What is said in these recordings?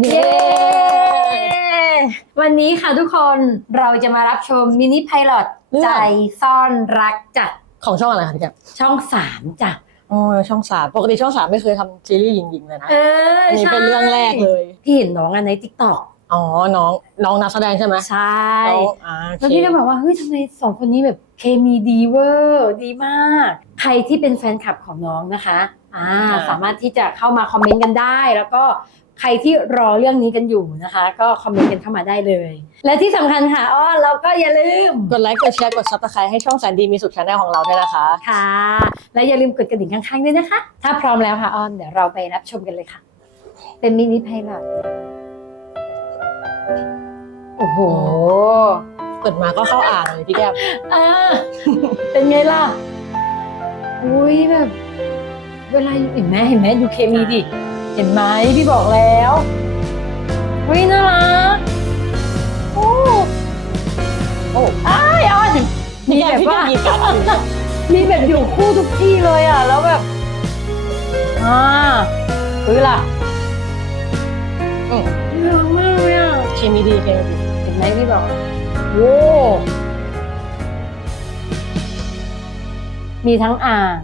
เย้วันนี้ค่ะทุกคนเราจะมารับชมมินิไพลอตเรื่องใจซ่อนรักจากของช่องอะไรคะพี่แก้มช่องสามจ้ะอ๋อช่องสามปกติช่องสามไม่เคยทำซีรีส์หญิงๆเลยนะเอออันนี้ใช่เป็นเรื่องแรกเลย พี่เห็นน้องอันในทิกตอกอ๋อ น้อง น้องนักแสดงใช่ไหมใช่น้องอ่าโอแล้วเคพี่ก็แบบว่าเฮ้ยทำไมสองคนนี้แบบเคมีดีเวอร์ดีมาก ใครที่เป็นแฟนคลับของน้องนะคะ อ่า สามารถที่จะเข้ามาคอมเมนต์กันได้ แล้วก็ ใครที่รอเรื่องนี้กันอยู่นะคะ ก็คอมเมนต์กันเข้ามาได้เลย และที่สำคัญค่ะอ้อเราก็อย่าลืม กดไลค์ กดแชร์ กดซับสไครต์ให้ช่องแสนดีมีสุขชาแนลของเราด้วยนะคะ ค่ะ และอย่าลืมกดกระดิ่งข้างๆด้วยนะคะ ถ้าพร้อมแล้วค่ะอ้อนเดี๋ยวเราไปรับชมกันเลยค่ะ เป็นมินิไพลอตโอ้โหเปิดมาก็เข้าอ่างเลยพี่แก้มอ่าเป็นไงล่ะ อุ้ยแบบ เวลาอยู่เห็นไหมเห็นไหมดูเคมีดิ เห็นไหมพี่บอกแล้วอุ้ยน่ารักโอ้โอ้อ้ายอ้อนมีพี่แก้มแบบพี่แก้ว่ามยิงกันมีแบบอยู่คู่ทุกที่เลยอะ แล้วแบบอ่าอุ้ยล่ะอืมน่ารักมากเลยอะเคมีดีเคมีดีเห็นไหมพี่บอกโว้มีทั้งอ่าง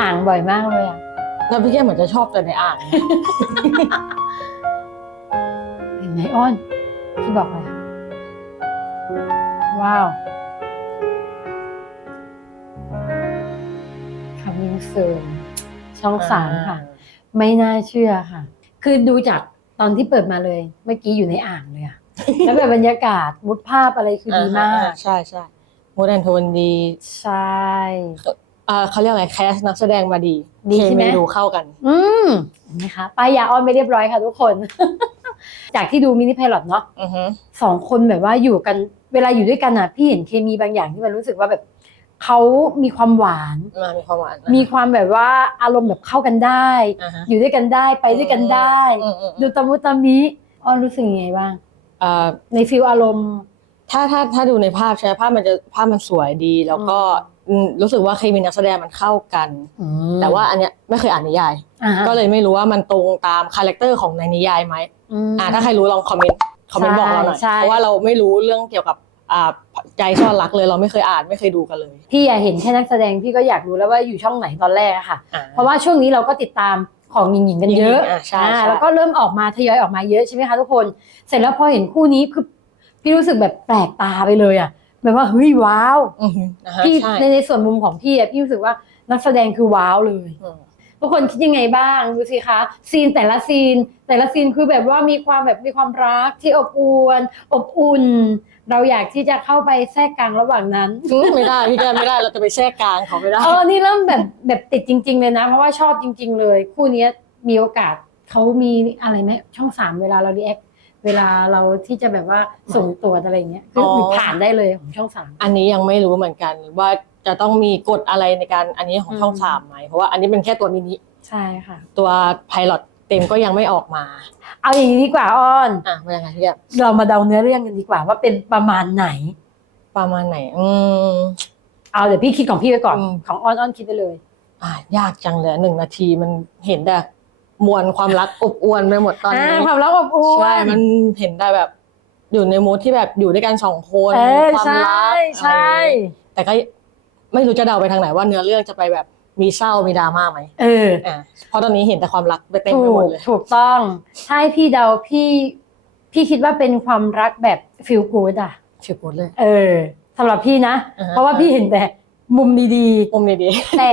อ่างบ่อยมากเลยอะ แล้วพี่แก้มเหมือนจะชอบแต่ในอ่าง เห็นไหมอ้อนที่บอกเลยว้าวคำยิงเสริมช่องสามค่ะ ไม่น่าเชื่อค่ะ คือดูจากตอนที่เปิดมาเลย เมื่อกี้อยู่ในอ่างเลยอะแล้วแบบบรรยากาศมุดภาพอะไรคือดีมาก ใช่ใช่โมเดนโทนดี ใช่ อ่าเขาเรียกอะไรแคสนักแสดงมาดีดีใช่ไหม เคดูเข้ากัน อืมเห็นไหมคะป้ายยาอ้อนไปเรียบร้อยค่ะทุกคน จากที่ดูมินิไพลอตเนาะอือฮึสองคนแบบว่าอยู่กันเวลาอยู่ด้วยกันอะพี่เห็นเคมีบางอย่างที่มันรู้สึกว่าแบบเขามีความหวาน มามีความหวานนะมีความแบบว่าอารมณ์แบบเข้ากันได้ อ่าฮะอยู่ด้วยกันได้ไปด้วยกันได้ อืมอืมอืดูมตะมุตะมิอ้อนรู้สึกยังไงบ้างอ่าในฟิลอารมณ์ ถ้าถ้าถ้าดูในภาพใช่ไหมภาพมันจะภาพมันสวยดี แล้วก็ อืมรู้สึกว่าเคมีนักแสดงมันเข้ากันแต่ว่าอันเนี้ยไม่เคยอ่านนิยาย อ่าฮะก็เลยไม่รู้ว่ามันตรงตามคาแรคเตอร์ของในนิยายไหมมอ่าถ้าใครรู้ลองคอมเมนต์คอมเมนต์บอกเราหน่อยใช่ เพราะว่าเราไม่รู้เรื่องเกี่ยวกับอ่าใจซ่อนรักเลยเราไม่เคยอ่านไม่เคยดูกันเลยพี่อยากเห็นแค่นักแสดงพี่ก็อยากรู้แล้วว่าอยู่ช่องไหนตอนแรกอะค่ะ อ่าเพราะว่าช่วงนี้เราก็ติดตามของหญิงๆกันเยอะหญิงๆอะใช่อ่าใช่แล้วก็เริ่มออกมาทยอยออกมาเยอะใช่ไหมคะทุกคน เสร็จแล้วพอเห็นคู่นี้คือพี่รู้สึกแบบแปลกตาไปเลยอะ แบบว่าเฮ้ยว้าวอือฮึอ่าฮะพี่ใช่ในในส่วนมุมของพี่อะพี่รู้สึกว่านักแสดงคือว้าวเลย อืม ทุกคนคิดยังไงบ้างดูสิคะซีนแต่ละซีน แต่ละซีนคือแบบว่ามีความแบบมีความรักที่อบอวลอบอุ่น เราอยากที่จะเข้าไปแทรกกลางระหว่างนั้น อืมไม่ได้พี่แก้มไม่ได้เราจะไปแทรกกลางเขาไม่ได้ เออนี่เริ่มแบบแบบติดจริง ๆ เลยนะ เพราะว่าชอบจริง ๆ เลย คู่เนี้ยมีโอกาสเขามีอะไรไหมช่องสามเวลาเราดีแอค เวลาเราที่จะแบบว่าส่งตรวจอะไรอย่างเงี้ยคือออ ผ่านได้เลยของช่องสาม อันนี้ยังไม่รู้เหมือนกันว่าจะต้องมีกฎอะไรในการอันนี้ของช่องอืม สามไหมเพราะว่าอันนี้เป็นแค่ตัวมินิใช่ค่ะ ตัวไพลอตเต็มก็ยังไม่ออกมาเอาอย่างนี้ดีกว่าอ้อน อะเป็นยังไงพี่แก้มเรามาเดาเนื้อเรื่องกันดีกว่าว่าเป็นประมาณไหน ประมาณไหน อืม เอาเดี๋ยวพี่คิดของพี่ไปก่อนอืม ของอ้อนอ้อนคิดไปเลย อะยากจังเลยหนึ่งนาทีมันเห็นแต่ มวลความรักอบอวลไปหมดตอนนี้าความรักอบอุ่นใช่มันเห็นได้แบบ อยู่ในมูทที่แบบอยู่ด้วยกันสองคนเออความใช่รักใช่อะไรอย่างงี้แต่ก็ไม่รู้จะเดาไปทางไหนว่าเนื้อเรื่องจะไปแบบมีเศร้ามีดราม่าไหมเอออะเพราะตอนนี้เห็นแต่ความรักไปเต็มถูไปหมกดเลยถูกต้องถ้าให้พี่เดาพี่พี่คิดว่าเป็นความรักแบบฟิลกูดอะฟิลกูดเลย เออสำหรับพี่นะอ่าฮะเพราะว่าพี่เห็นแต่มุมดีมุมดีๆแต่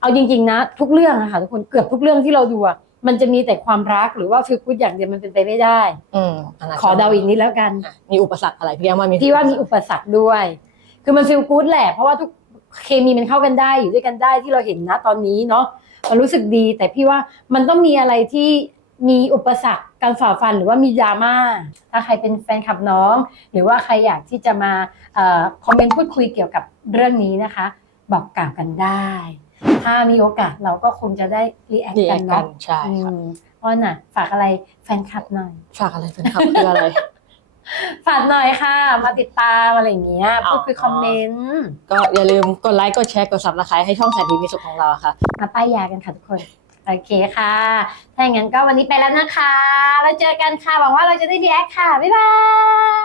เอาจริง ๆ นะ ทุกเรื่องอะค่ะทุกคนเกือบทุกเรื่องที่เราดูอะ มันจะมีแต่ความรักหรือว่าฟิลกูดอย่างเดียวมันเป็นไปไม่ได้ๆอืมนนั้นขอเดาอีกนิดแล้วกัน อะมีอุปสรรคอะไรพี่แก้มว่ามีพี่ว่ามีอุปสรรคด้วย คือมันฟิลกูดแหละ เพราะว่าทุกเคมีมันเข้ากันได้อยู่ด้วยกันได้ที่เราเห็นนะตอนนี้เนาะมันรู้สึกดี แต่พี่ว่ามันต้องมีอะไรที่มีอุปสรรคการฝ่าฟันหรือว่ามีดราม่าถ้าใครเป็นแฟนคลับน้อง หรือว่าใครอยากที่จะมาเอ่อคอมเมนต์พูดคุยเกี่ยวกับเรื่องนี้นะคะ บอกกล่าวกันได้ ถ้ามีโอกาสเราก็คงจะได้รีแอคดีกักันนเนาะใช่อืครับมอ้อนน่ะ ฝากอะไรแฟนคลับหน่อย ฝากอะไรเป็นครับคืออะไร ฝากหน่อยค่ะ มาติดตามอะไรอย่างเงี้ยอ๋อ พูดคุยคอมเมนต์ก็อย่าลืมกดไลค์กดแชร์กดซับสไครต์ให้ช่องแสนดีมีสุขของเราค่ะ มาป้ายยากันค่ะทุกคน โอเคค่ะ ถ้าอย่างนั้นก็วันนี้ไปแล้วนะคะ แล้วเจอกันค่ะ หวังว่าเราจะได้รีแอคค่ะ บ๊ายบาย